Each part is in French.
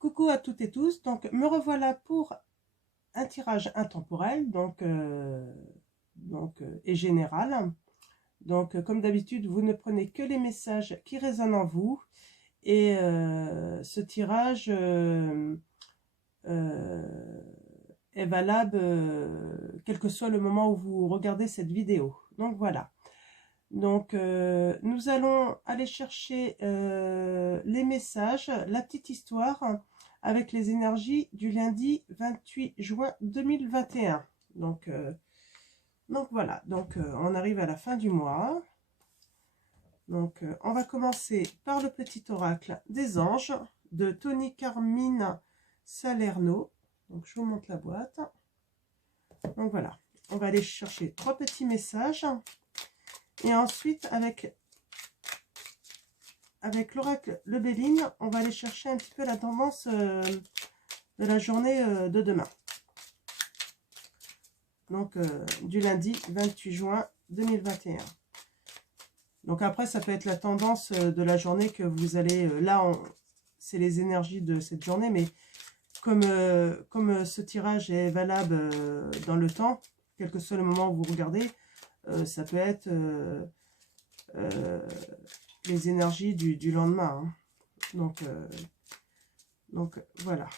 Coucou à toutes et tous, donc me revoilà pour un tirage intemporel, et général. Donc comme d'habitude, vous ne prenez que les messages qui résonnent en vous, et ce tirage est valable quel que soit le moment où vous regardez cette vidéo. Donc voilà. Donc, nous allons aller chercher les messages, la petite histoire avec les énergies du lundi 28 juin 2021. Donc voilà, on arrive à la fin du mois. Donc, on va commencer par le petit oracle des anges de Tony Carmine Salerno. Donc, je vous montre la boîte. Donc voilà, on va aller chercher 3 petits messages. Et ensuite, avec l'oracle Le Béline, on va aller chercher un petit peu la tendance de la journée de demain. Donc, du lundi 28 juin 2021. Donc après, ça peut être la tendance de la journée que vous allez... là, c'est les énergies de cette journée, mais comme ce tirage est valable dans le temps, quel que soit le moment où vous regardez, ça peut être les énergies du lendemain. Hein. Donc voilà.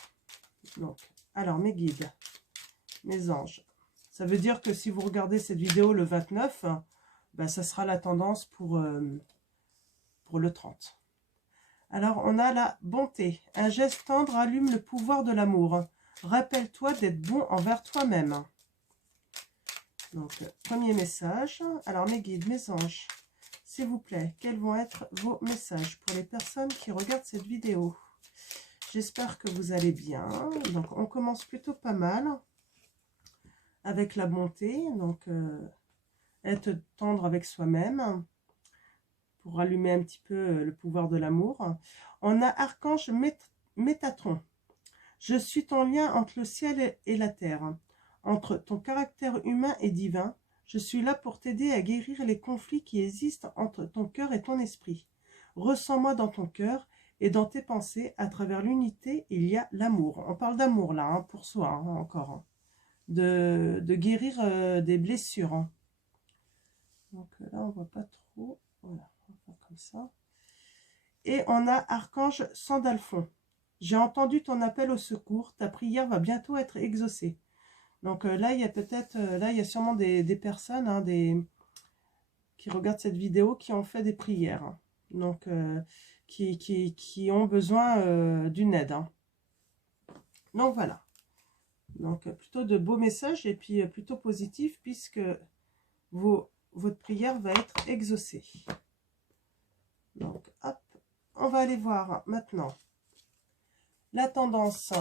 Donc, alors, mes guides, mes anges. Ça veut dire que si vous regardez cette vidéo le 29, ben, ça sera la tendance pour le 30. Alors, on a la bonté. Un geste tendre allume le pouvoir de l'amour. Rappelle-toi d'être bon envers toi-même. Donc, premier message. Alors, mes guides, mes anges, s'il vous plaît, quels vont être vos messages pour les personnes qui regardent cette vidéo? J'espère que vous allez bien. Donc, on commence plutôt pas mal avec la bonté. Donc, être tendre avec soi-même pour allumer un petit peu le pouvoir de l'amour. On a Archange Métatron. Je suis ton lien entre le ciel et la terre, entre ton caractère humain et divin. Je suis là pour t'aider à guérir les conflits qui existent entre ton cœur et ton esprit. Ressens-moi dans ton cœur et dans tes pensées. À travers l'unité, il y a l'amour. On parle d'amour là, hein, pour soi, hein, encore. Hein. De guérir des blessures. Hein. Donc là, on ne voit pas trop. Voilà, on va faire comme ça. Et on a Archange Sandalphon. J'ai entendu ton appel au secours. Ta prière va bientôt être exaucée. Donc là, il y a peut-être, là, il y a sûrement des personnes hein, qui regardent cette vidéo qui ont fait des prières. Hein. Donc, qui ont besoin d'une aide. Hein. Donc voilà. Donc plutôt de beaux messages et puis plutôt positifs puisque votre prière va être exaucée. Donc hop, on va aller voir maintenant la tendance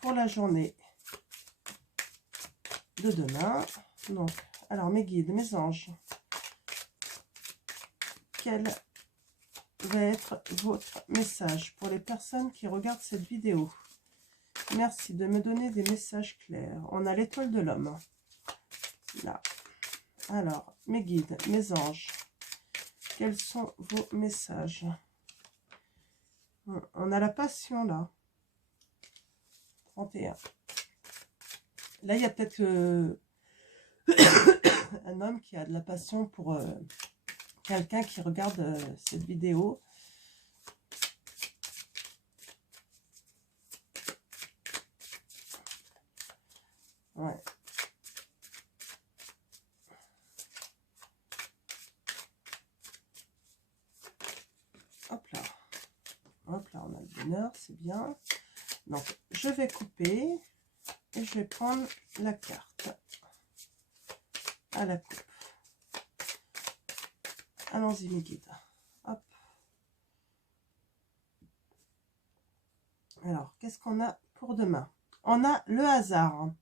pour la journée de demain. Donc, alors mes guides, mes anges, quel va être votre message pour les personnes qui regardent cette vidéo? Merci de me donner des messages clairs. On a l'étoile de l'homme. Là. Alors, mes guides, mes anges, quels sont vos messages? On a la passion là. 31. Là, il y a peut-être un homme qui a de la passion pour quelqu'un qui regarde cette vidéo. Ouais. Hop là. Hop là, on a le bonheur, c'est bien. Donc, je vais couper et je vais prendre la carte à la coupe. Allons-y, mes guides. Hop. Alors, qu'est-ce qu'on a pour demain? On a le hasard.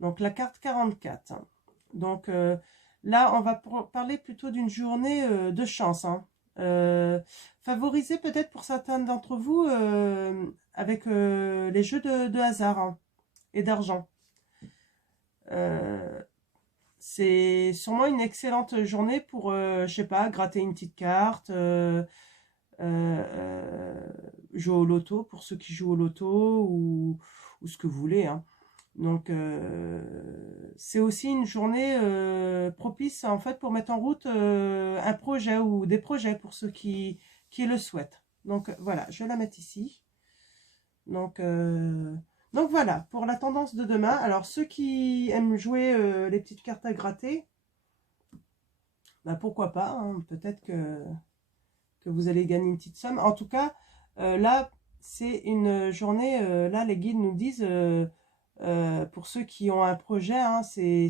Donc, la carte 44. Donc, là, on va parler plutôt d'une journée de chance. Hein. Favorisée peut-être pour certains d'entre vous avec les jeux de hasard hein, et d'argent. C'est sûrement une excellente journée pour, je sais pas, gratter une petite carte, jouer au loto, pour ceux qui jouent au loto ou ce que vous voulez, hein. Donc, c'est aussi une journée propice, en fait, pour mettre en route un projet ou des projets pour ceux qui le souhaitent. Donc, voilà, je vais la mettre ici. Donc voilà, pour la tendance de demain. Alors, ceux qui aiment jouer les petites cartes à gratter, bah, pourquoi pas, hein, peut-être que vous allez gagner une petite somme. En tout cas, là, c'est une journée, là, les guides nous disent, pour ceux qui ont un projet, hein, c'est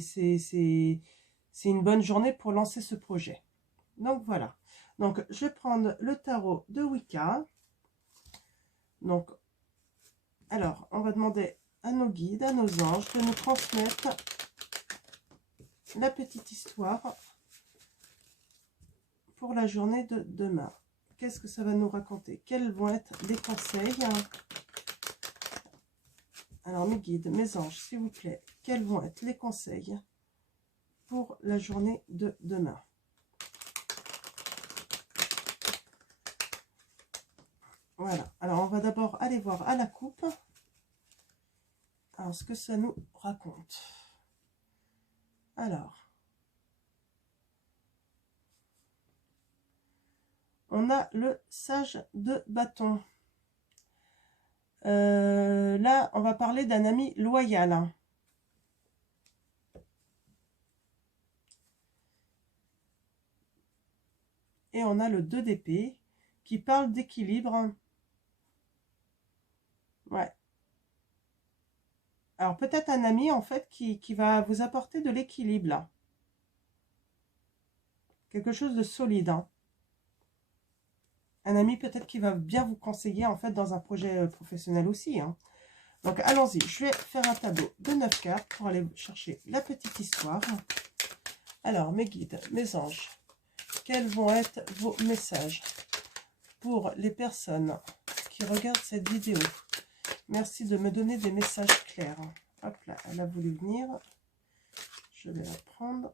une bonne journée pour lancer ce projet. Donc, voilà. Donc, je vais prendre le tarot de Wicca. Donc, alors, on va demander à nos guides, à nos anges, de nous transmettre la petite histoire pour la journée de demain. Qu'est-ce que ça va nous raconter? Quels vont être les conseils? Alors, mes guides, mes anges, s'il vous plaît, quels vont être les conseils pour la journée de demain? Voilà. Alors, on va d'abord aller voir à la coupe. Alors, ce que ça nous raconte. Alors, on a le sage de bâton. Là, on va parler d'un ami loyal, hein. Et on a le 2 d'épée qui parle d'équilibre. Ouais. Alors, peut-être un ami, en fait, qui va vous apporter de l'équilibre, là. Quelque chose de solide, hein. Un ami, peut-être, qui va bien vous conseiller, en fait, dans un projet professionnel aussi, hein. Donc, allons-y. Je vais faire un tableau de 9 cartes pour aller chercher la petite histoire. Alors, mes guides, mes anges, quels vont être vos messages pour les personnes qui regardent cette vidéo? Merci de me donner des messages clairs. Hop là, elle a voulu venir. Je vais la prendre.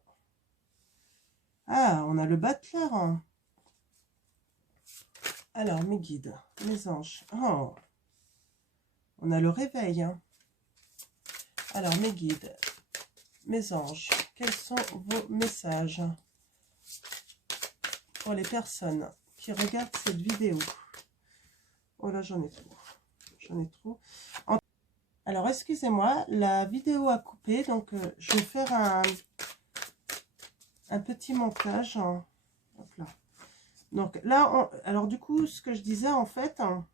Ah, on a le battleur. Alors, mes guides, mes anges. Oh, on a le réveil, hein. Alors, mes guides, mes anges, quels sont vos messages pour les personnes qui regardent cette vidéo? Oh là, j'en ai trop. J'en ai trop. Alors, excusez-moi, la vidéo a coupé, donc je vais faire un petit montage. Hop là. Donc là, alors du coup, ce que je disais en fait, là,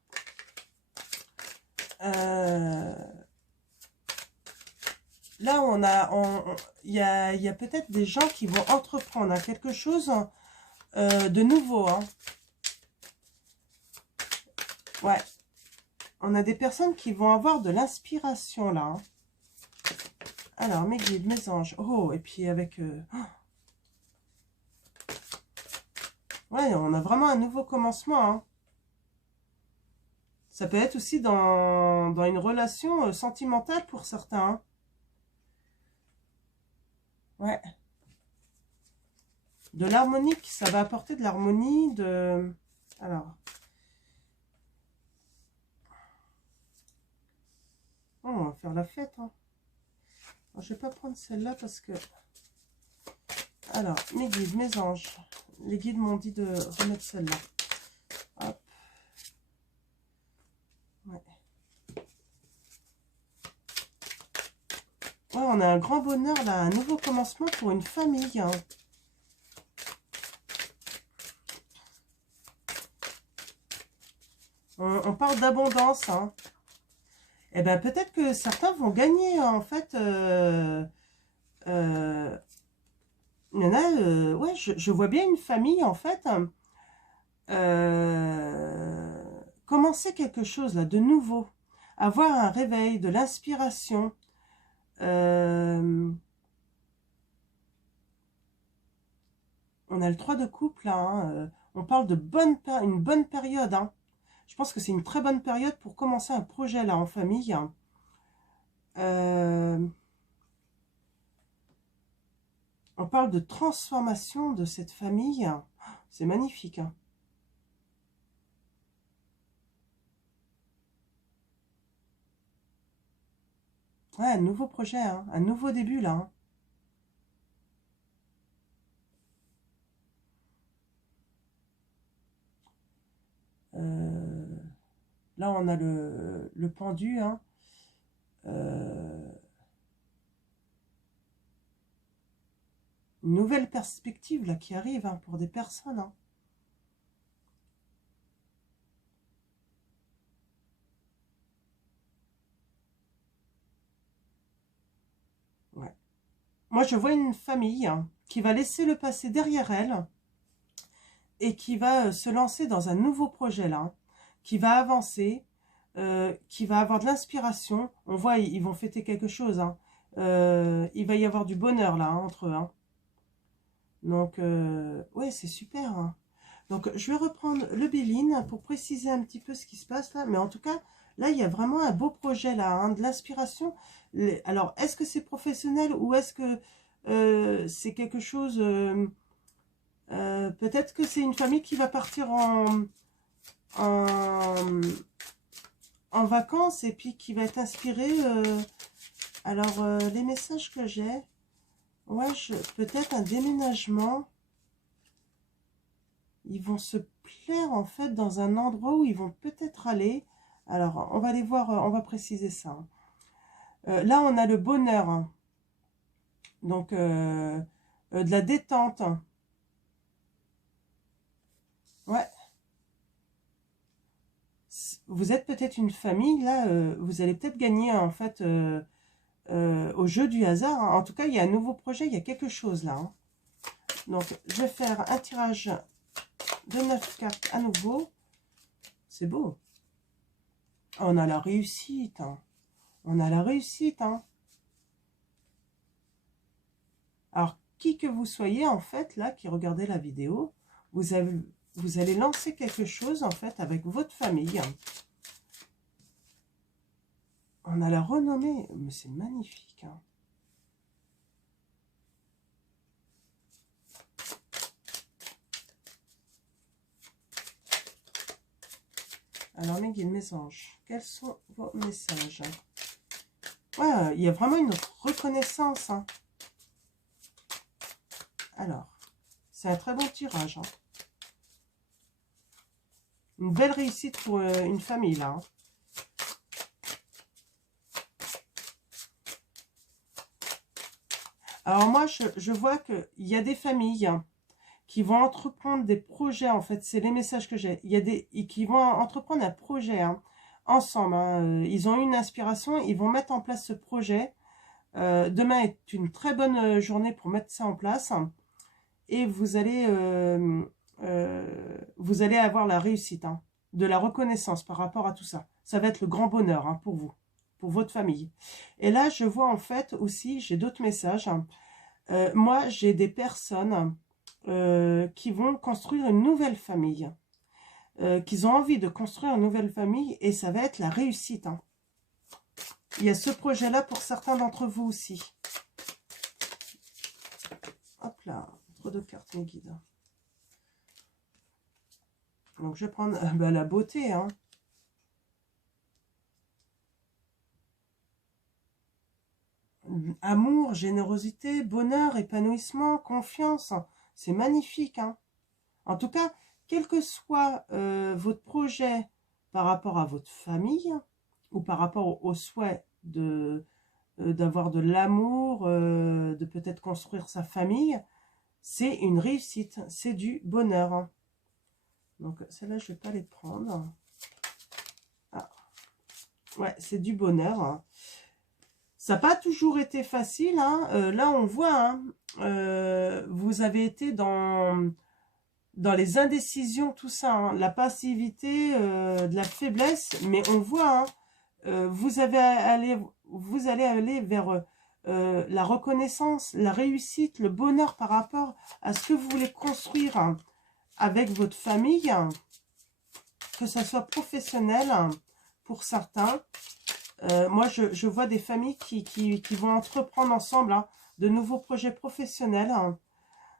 il y a peut-être des gens qui vont entreprendre, hein, quelque chose de nouveau, hein. Ouais. On a des personnes qui vont avoir de l'inspiration là, hein. Alors, mes guides, mes anges. Oh, et puis avec... ouais, on a vraiment un nouveau commencement, hein. Ça peut être aussi dans une relation sentimentale pour certains, hein. Ouais. De l'harmonique, ça va apporter de l'harmonie, de... Alors... Oh, on va faire la fête, hein. Alors, je vais pas prendre celle-là parce que... Alors, mes guides, mes anges. Les guides m'ont dit de remettre celle-là. Hop. Ouais. Ouais, on a un grand bonheur là, un nouveau commencement pour une famille, hein. On parle d'abondance, hein. Eh bien, peut-être que certains vont gagner, en fait. Il y en a, ouais, je vois bien une famille, en fait, commencer quelque chose, là, de nouveau. Avoir un réveil, de l'inspiration. On a le 3 de coupe, là, hein. On parle de une bonne période, hein. Je pense que c'est une très bonne période pour commencer un projet, là, en famille, hein. On parle de transformation de cette famille. C'est magnifique, hein. Ouais, un nouveau projet, hein, un nouveau début, là. Hein. Euh, Là, on a le pendu, hein. Euh, une nouvelle perspective, là, qui arrive, hein, pour des personnes, hein. Ouais. Moi, je vois une famille, hein, qui va laisser le passé derrière elle et qui va se lancer dans un nouveau projet, là, hein, qui va avancer, qui va avoir de l'inspiration. On voit, ils vont fêter quelque chose, hein. Il va y avoir du bonheur, là, hein, entre eux, hein. Donc, ouais, c'est super, hein. Donc, je vais reprendre le Béline pour préciser un petit peu ce qui se passe là. Mais en tout cas, là, il y a vraiment un beau projet là, hein, de l'inspiration. Alors, est-ce que c'est professionnel ou est-ce que c'est quelque chose... peut-être que c'est une famille qui va partir en, en vacances et puis qui va être inspirée. Alors, les messages que j'ai... Ouais, peut-être un déménagement. Ils vont se plaire en fait dans un endroit où ils vont peut-être aller. Alors, on va aller voir, on va préciser ça. Hein. Là, on a le bonheur. Hein. Donc, de la détente. Ouais. Vous êtes peut-être une famille, là, vous allez peut-être gagner en fait au jeu du hasard. Hein. En tout cas, il y a un nouveau projet, il y a quelque chose là. Hein. Donc, je vais faire un tirage de 9 cartes à nouveau. C'est beau. On a la réussite. Hein. On a la réussite. Hein. Alors, qui que vous soyez, en fait, là, qui regardez la vidéo, vous allez lancer quelque chose, en fait, avec votre famille. On a la renommée, mais c'est magnifique. Hein. Alors, mes guides, mes anges, quels sont vos messages? Ouais, il y a vraiment une reconnaissance. Hein. Alors, c'est un très bon tirage. Hein. Une belle réussite pour une famille, là. Hein. Alors, moi, je vois qu'il y a des familles qui vont entreprendre des projets, en fait. C'est les messages que j'ai. Il y a des qui vont entreprendre un projet hein, ensemble. Hein. Ils ont eu une inspiration, ils vont mettre en place ce projet. Demain est une très bonne journée pour mettre ça en place. Et vous allez avoir la réussite, hein, de la reconnaissance par rapport à tout ça. Ça va être le grand bonheur hein, pour vous, pour votre famille. Et là, je vois en fait aussi, j'ai d'autres messages. Hein. Moi, j'ai des personnes qui vont construire une nouvelle famille, qui ont envie de construire une nouvelle famille et ça va être la réussite. Hein. Il y a ce projet-là pour certains d'entre vous aussi. Hop là, trop de cartes, mes guides. Donc, je vais prendre la beauté. Hein. Amour, générosité, bonheur, épanouissement, confiance. C'est magnifique. Hein. En tout cas, quel que soit votre projet par rapport à votre famille ou par rapport au souhait d'avoir de l'amour, de peut-être construire sa famille, c'est une réussite, c'est du bonheur. Hein. Donc, celle-là, je ne vais pas les prendre. Ah. Ouais, c'est du bonheur. Hein. Ça n'a pas toujours été facile. Hein. Là, on voit, hein, vous avez été dans les indécisions, tout ça. Hein. La passivité, de la faiblesse. Mais on voit, hein, vous allez aller vers la reconnaissance, la réussite, le bonheur par rapport à ce que vous voulez construire hein, avec votre famille. Hein, que ça soit professionnel hein, pour certains. Moi, je vois des familles qui vont entreprendre ensemble hein, de nouveaux projets professionnels.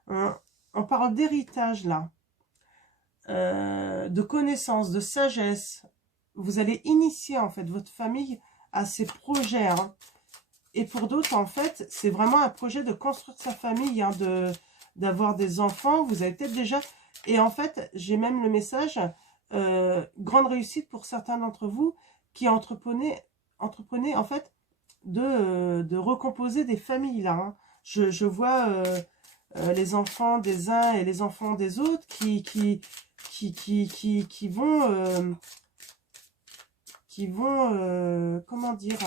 Hein. On parle d'héritage, là. De connaissances, de sagesse. Vous allez initier, en fait, votre famille à ces projets. Hein. Et pour d'autres, en fait, c'est vraiment un projet de construire sa famille, hein, d'avoir des enfants. Vous avez peut-être déjà... Et en fait, j'ai même le message, grande réussite pour certains d'entre vous qui entreprenaient en fait, de recomposer des familles, là. Hein. Je vois les enfants des uns et les enfants des autres qui vont comment dire...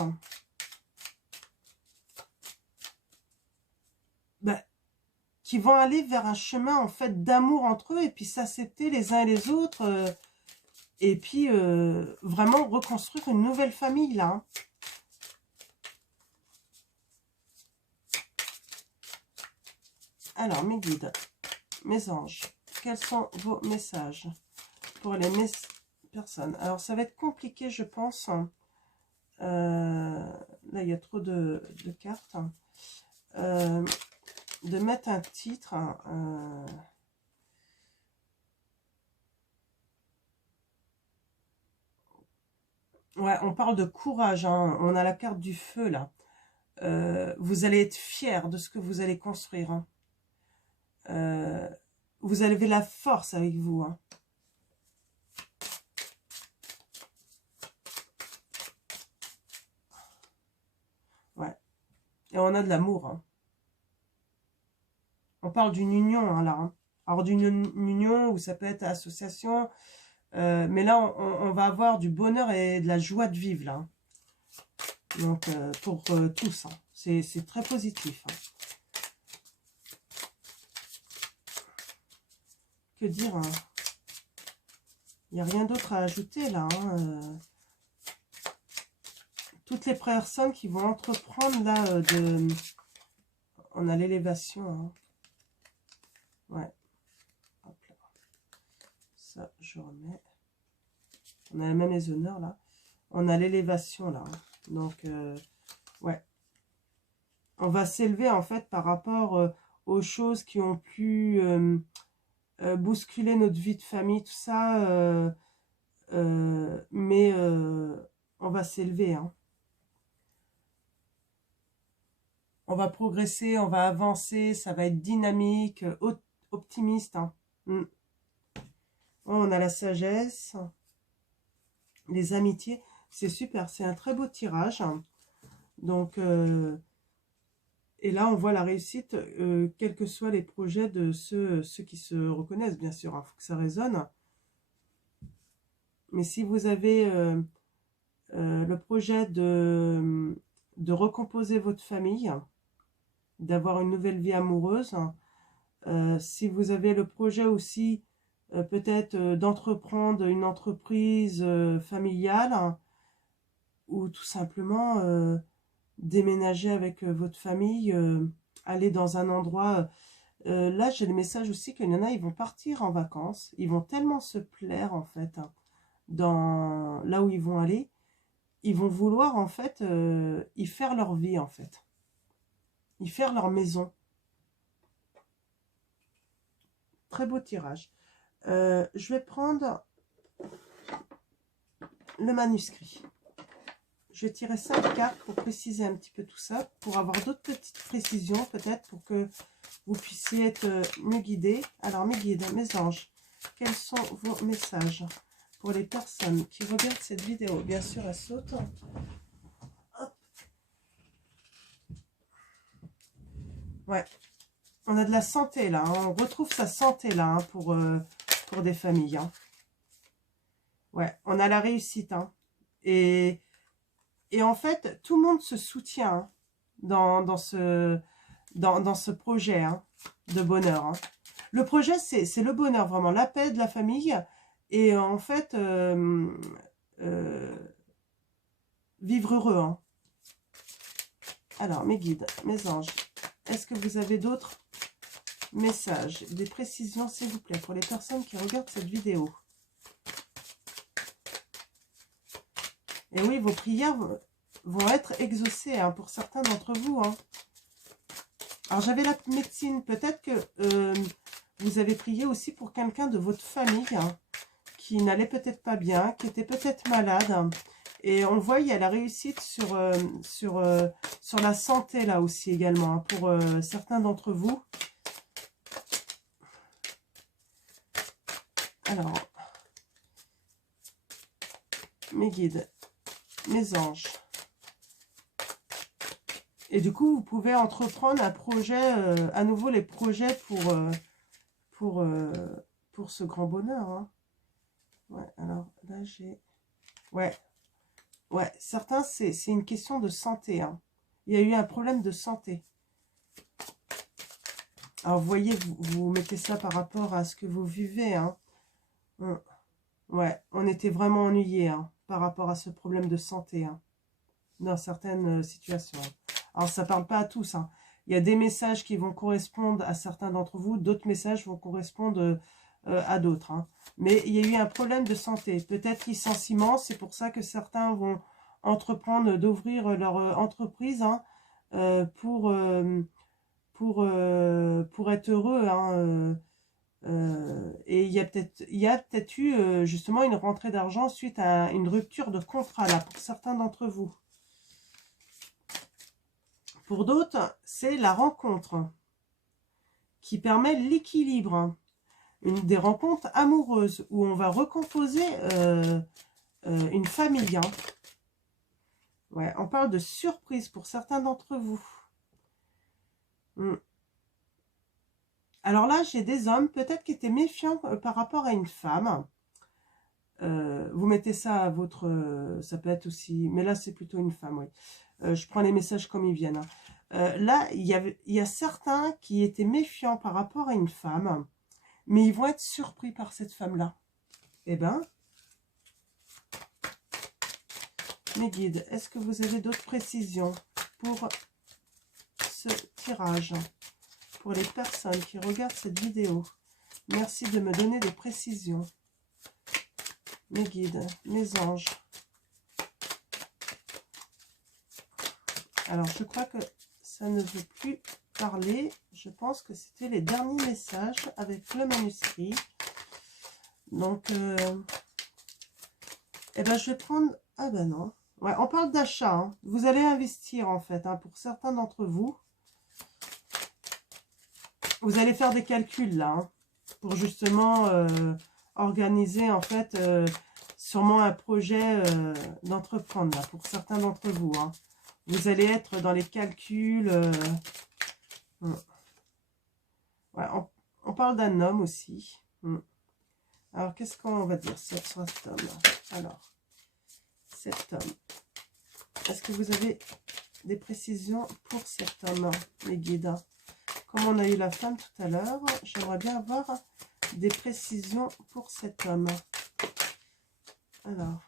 Ben, qui vont aller vers un chemin, en fait, d'amour entre eux, et puis s'accepter les uns et les autres, et puis vraiment reconstruire une nouvelle famille, là. Hein. Alors, mes guides, mes anges, quels sont vos messages pour les personnes? Alors, ça va être compliqué, je pense. Là, il y a trop de cartes. De mettre un titre. Ouais, on parle de courage. Hein. On a la carte du feu, là. Vous allez être fiers de ce que vous allez construire. Hein. Vous avez la force avec vous. Hein. Ouais. Et on a de l'amour. Hein. On parle d'une union, hein, là. Hein. Alors, d'une union, ou ça peut être association. Mais là, on va avoir du bonheur et de la joie de vivre, là. Hein. Donc, pour tous. Hein. C'est très positif. Hein. Que dire, hein. Il n'y a rien d'autre à ajouter, là. Hein. Toutes les personnes qui vont entreprendre, là, on a l'élévation, hein. Ouais. Hop là. Ça, je remets. On a même les honneurs, là. On a l'élévation, là. Hein. Donc, ouais. On va s'élever, en fait, par rapport aux choses qui ont pu bousculer notre vie de famille, tout ça. Mais on va s'élever, hein. On va progresser, on va avancer, ça va être dynamique, optimiste. Hein. Mm. On a la sagesse, les amitiés. C'est super, c'est un très beau tirage. Hein. Donc, et là, on voit la réussite, quels que soient les projets de ceux qui se reconnaissent, bien sûr. Il faut que ça résonne. Mais si vous avez le projet de recomposer votre famille, d'avoir une nouvelle vie amoureuse, si vous avez le projet aussi peut-être d'entreprendre une entreprise familiale, hein, ou tout simplement déménager avec votre famille, aller dans un endroit... là, j'ai le message aussi qu'il y en a, ils vont partir en vacances. Ils vont tellement se plaire, en fait, hein, dans là où ils vont aller. Ils vont vouloir, en fait, y faire leur vie, en fait. Y faire leur maison. Très beau tirage. Je vais prendre le manuscrit. Je vais tirer 5 cartes pour préciser un petit peu tout ça, pour avoir d'autres petites précisions, peut-être, pour que vous puissiez être mieux guidés. Alors, mes guides, mes anges, quels sont vos messages pour les personnes qui regardent cette vidéo? Bien sûr, elle saute. Hop. Ouais. On a de la santé, là. Hein. On retrouve sa santé, là, hein, pour des familles. Hein. Ouais, on a la réussite. Hein. Et en fait, tout le monde se soutient hein, dans ce projet hein, de bonheur. Hein. Le projet, c'est le bonheur, vraiment. La paix de la famille. Et en fait, vivre heureux. Hein. Alors, mes guides, mes anges, est-ce que vous avez d'autres messages, des précisions, s'il vous plaît, pour les personnes qui regardent cette vidéo? Et oui, vos prières vont être exaucées hein, pour certains d'entre vous. Hein. Alors, j'avais la médecine. Peut-être que vous avez prié aussi pour quelqu'un de votre famille hein, qui n'allait peut-être pas bien, qui était peut-être malade, hein, Et on le voit, il y a la réussite sur la santé là aussi également, hein, pour certains d'entre vous. Alors, mes guides, mes anges. Et du coup, vous pouvez entreprendre un projet, à nouveau les projets pour ce grand bonheur. Hein. Ouais, alors là j'ai... Ouais, ouais, certains, c'est une question de santé. Hein. Il y a eu un problème de santé. Alors, vous voyez, vous mettez ça par rapport à ce que vous vivez. Hein. Ouais, on était vraiment ennuyés hein, par rapport à ce problème de santé. Hein, dans certaines situations. Alors, ça ne parle pas à tous. Hein. Il y a des messages qui vont correspondre à certains d'entre vous. D'autres messages vont correspondre à d'autres. Hein. Mais il y a eu un problème de santé. Peut-être licenciement. C'est pour ça que certains vont entreprendre d'ouvrir leur entreprise hein, pour être heureux. Hein, et il y a peut-être eu justement une rentrée d'argent suite à une rupture de contrat là pour certains d'entre vous. Pour d'autres, c'est la rencontre qui permet l'équilibre. Des rencontres amoureuses où on va recomposer une famille. Hein. Ouais, on parle de surprise pour certains d'entre vous. Alors là, j'ai des hommes peut-être qui étaient méfiants par rapport à une femme. Vous mettez ça à votre... ça peut être aussi... Mais là, c'est plutôt une femme, oui. Je prends les messages comme ils viennent. Hein. Là, il y a certains qui étaient méfiants par rapport à une femme, mais ils vont être surpris par cette femme-là. Eh bien, mes guides, est-ce que vous avez d'autres précisions pour ce tirage? Pour les personnes qui regardent cette vidéo, merci de me donner des précisions. Mes guides, mes anges. Alors, je crois que ça ne veut plus parler. Je pense que c'était les derniers messages avec le manuscrit. Donc, eh ben, je vais prendre... Ah ben non. Ouais, on parle d'achat. Hein. Vous allez investir, en fait, hein, pour certains d'entre vous. Vous allez faire des calculs, là, hein, pour justement organiser, en fait, sûrement un projet d'entreprendre, là, pour certains d'entre vous. Hein. Vous allez être dans les calculs. Ouais, on parle d'un homme aussi. Alors, qu'est-ce qu'on va dire sur cet homme? Alors, cet homme. Est-ce que vous avez des précisions pour cet homme, les guides? Comme on a eu la femme tout à l'heure, j'aimerais bien avoir des précisions pour cet homme. Alors.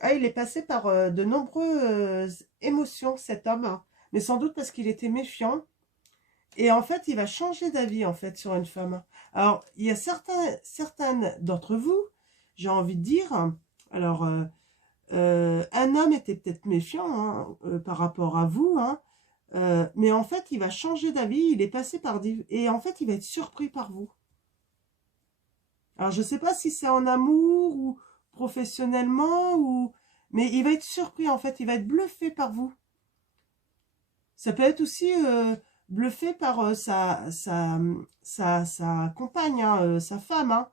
Ah, il est passé par de nombreuses émotions, cet homme. Mais sans doute parce qu'il était méfiant. Et en fait, il va changer d'avis, en fait, sur une femme. Alors, il y a certaines d'entre vous, j'ai envie de dire, alors, un homme était peut-être méfiant hein, par rapport à vous, hein, mais en fait, il va changer d'avis, il est passé par... Et en fait, il va être surpris par vous. Alors, je ne sais pas si c'est en amour ou professionnellement, ou mais il va être surpris, en fait, il va être bluffé par vous. Ça peut être aussi bluffé par sa compagne, hein, sa femme. Hein.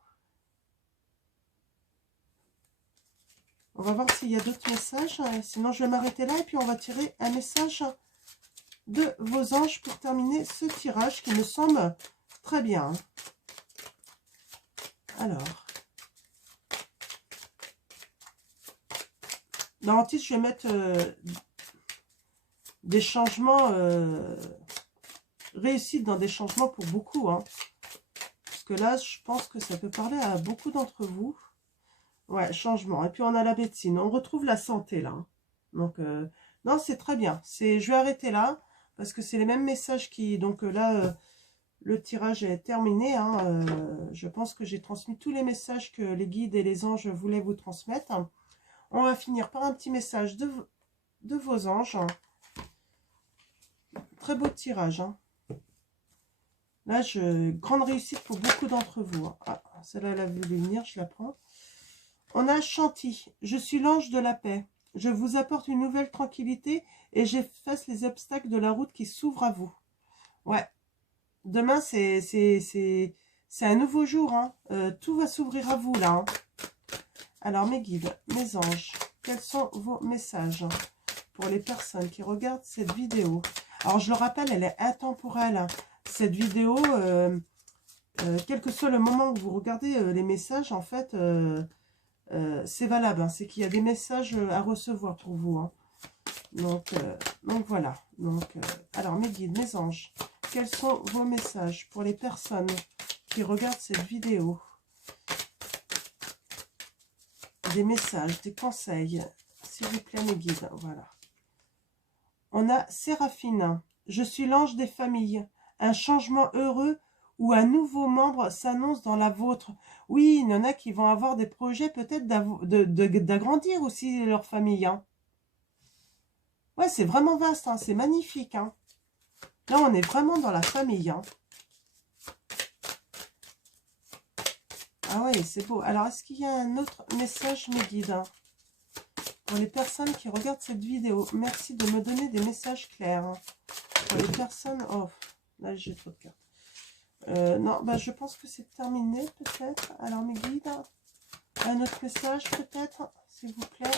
On va voir s'il y a d'autres messages, sinon je vais m'arrêter là et puis on va tirer un message de vos anges pour terminer ce tirage qui me semble très bien. Alors, dans le titre, je vais mettre des changements, réussite dans des changements pour beaucoup. Hein. Parce que là, je pense que ça peut parler à beaucoup d'entre vous. Ouais, changement. Et puis, on a la médecine. On retrouve la santé, là. Hein. Donc, non, c'est très bien. Je vais arrêter là, parce que c'est les mêmes messages qui... Donc là, le tirage est terminé. Hein. Je pense que j'ai transmis tous les messages que les guides et les anges voulaient vous transmettre. On va finir par un petit message de vos anges. Très beau tirage. Hein. Là, grande réussite pour beaucoup d'entre vous. Hein. Ah, celle-là, elle a voulu venir, je la prends. On a Chanty. Je suis l'ange de la paix. Je vous apporte une nouvelle tranquillité et j'efface les obstacles de la route qui s'ouvrent à vous. Ouais. Demain, c'est un nouveau jour. Hein. Tout va s'ouvrir à vous, là. Hein. Alors, mes guides, mes anges, quels sont vos messages pour les personnes qui regardent cette vidéo? Alors, je le rappelle, elle est intemporelle. Hein. Cette vidéo, quel que soit le moment où vous regardez les messages, en fait, c'est valable. Hein. C'est qu'il y a des messages à recevoir pour vous. Hein. Donc voilà. Donc, alors, mes guides, mes anges, quels sont vos messages pour les personnes qui regardent cette vidéo? Des messages, des conseils, s'il vous plaît, mes guides. Voilà. On a Séraphine. Je suis l'ange des familles. Un changement heureux ou un nouveau membre s'annonce dans la vôtre. Oui, il y en a qui vont avoir des projets peut-être d'agrandir aussi leur famille. Hein. Ouais, c'est vraiment vaste, hein, c'est magnifique. Hein. Là, on est vraiment dans la famille. Hein. Ah ouais, c'est beau. Alors, est-ce qu'il y a un autre message, mes guides, hein, pour les personnes qui regardent cette vidéo? Merci de me donner des messages clairs. Hein. Pour les personnes... Oh, là, j'ai trop de cartes. Non, bah, je pense que c'est terminé, peut-être. Alors, mes guides, un autre message, peut-être, s'il vous plaît.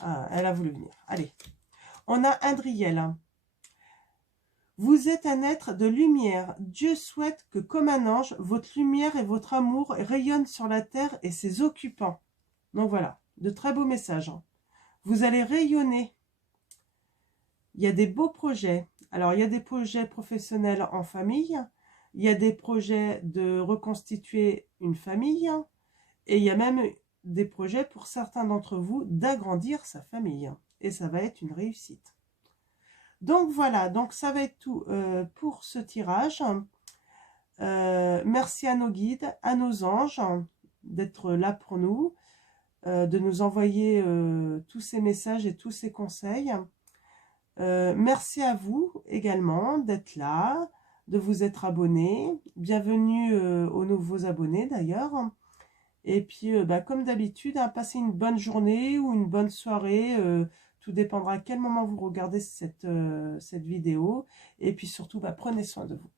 Ah, elle a voulu venir. Allez. On a Adriel. Vous êtes un être de lumière. Dieu souhaite que, comme un ange, votre lumière et votre amour rayonnent sur la terre et ses occupants. Donc voilà, de très beaux messages. Hein. Vous allez rayonner. Il y a des beaux projets. Alors, il y a des projets professionnels en famille. Il y a des projets de reconstituer une famille. Et il y a même des projets pour certains d'entre vous d'agrandir sa famille. Et ça va être une réussite. Donc voilà, donc ça va être tout pour ce tirage. Merci à nos guides, à nos anges d'être là pour nous, de nous envoyer tous ces messages et tous ces conseils. Merci à vous également d'être là, de vous être abonnés. Bienvenue aux nouveaux abonnés d'ailleurs. Et puis, comme d'habitude, hein, passez une bonne journée ou une bonne soirée. Tout dépendra à quel moment vous regardez cette vidéo. Et puis surtout, prenez soin de vous.